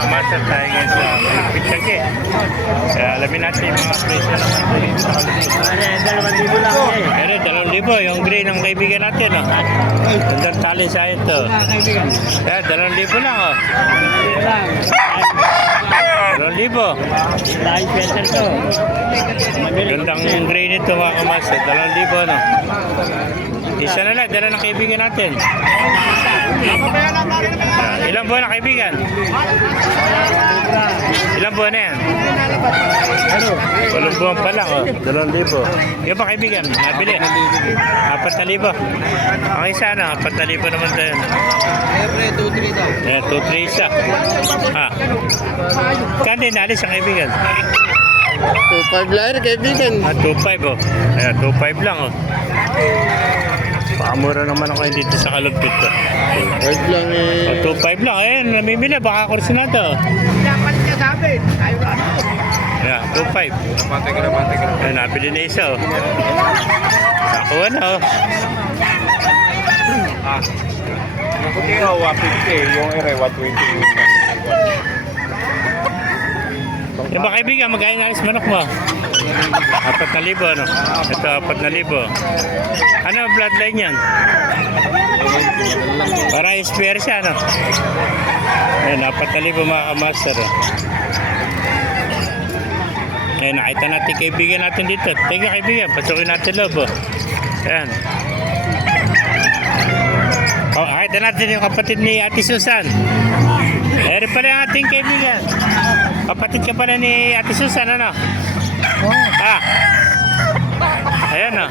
mga master tayo ngayon sa Malupit Lagi. Kaya alamin natin yung mga presyo naman dito sa Malupit. 2,000 lang eh. Pero 2,000 yung gray ng kaibigan natin. Oh. Gandang tali sa ito. Kaya 2,000 lang. Oh. 2,000. Dahil special to. Gandang gray nito mga kamaster. 2,000 no. Isa na lang, dala ng kaibigan natin. Ilang buwan na kaibigan? Ilang buwan na yan? 8 buwan pa lang, oh. 2,000. Yung pa kaibigan, nabili. 4,000. Ang isa na, 4,000 naman tayo. Siyempre, 2-3 daw. Ayan, 2-3 isa. Ha? Kanda naalis ang kaibigan? 2-5 lang rin, kaibigan. 2.5 oh. Ayan, 2.5 lang oh. Pakamura naman ako dito sa Kalugpit to. 5 lang eh. 2.5 lang. Ayan, namimili. Baka kursinado. Dapat niya sabi. Ayan, 2.5. Ayan, nabili na isa oh. Nakuha na oh. Kung ikaw, 150, yung ere, 120. Yung ba kaibigan, magkain na alis manok mo? 4,000 ano? Ito, 4,000. Ano ang bloodline yan? Para spare siya, no? Ayan, 4,000 mga kamaster. Ayan, nakita natin kaibigan natin dito. Teka kaibigan, pasukin natin loob, oh. Ayan. Oh, nakita natin yung kapatid ni Ate Susan. Ayan pala yung ating kaibigan. Kapatid ka pala ni Ate Susan, ano? Ah. Ayan o.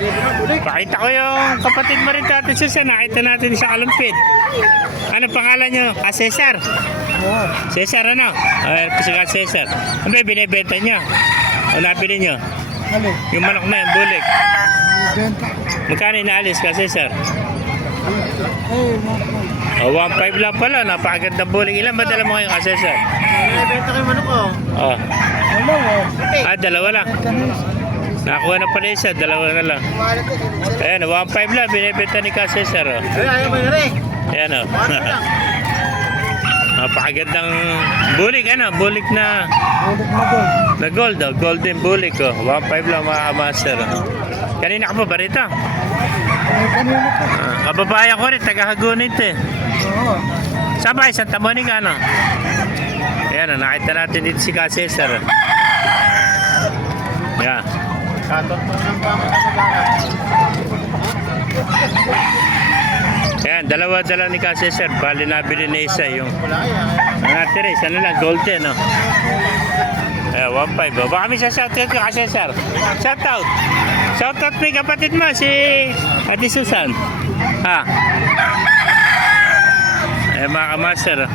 Pakita ko yung kapatid mo rin Ate Susan. Nakita natin sa Kalumpit. Ano pangalan nyo? Cesar? Cesar ano? Ayan po si Cesar. Ano ba binibenta nyo? O nabili nyo? Yung manok na yung bulik. Magkano inaalis ka Cesar? 1.5 lang pala. Napakagandang bulik. Ilan ba dala mo ngayon ka Cesar? Benta kayo manok ko. Oh. Dalawa lang. Nakakuha na pala isa, dalawa na lang. Ayan, 1.5 lang, binibenta ni Ka Cesar. Oh. Ayaw mo na rin. Ayan o. Napakagandang bulik, ano? Bulik na gold, oh. Golden bulik, oh. 1.5 lang mga kamaster. Oh. Kanina ka pa ba rito? Kababayan ko rin, taga-Hagunit eh. Sabay, Santa Monica, ano? Ayan, oh. Nakita natin dito si Ka Cesar. Ayan. Ayan, dala ni Ka Cesar. Bali nabili na isa yung natira, isa na lang, golden, no? Ayan, 1.5. Baka may shoutout ka Ka Cesar. Shoutout. Shoutout may kapatid mo, si Ate Susan. Ha? Ayan mga kamaster.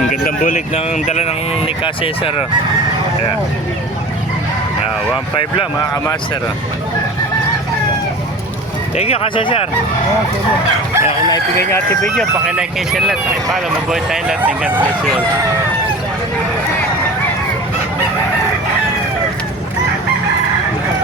Ang gandang bulik ng dala ng ni Ka Cesar. Ayan. 1.5 lang mga kamaster. Thank you, Ka Cesar. Kaya kung naipigay niyo ating video, pakilike and share lahat. Pakipalo, mabuhay tayo lahat. God bless you all.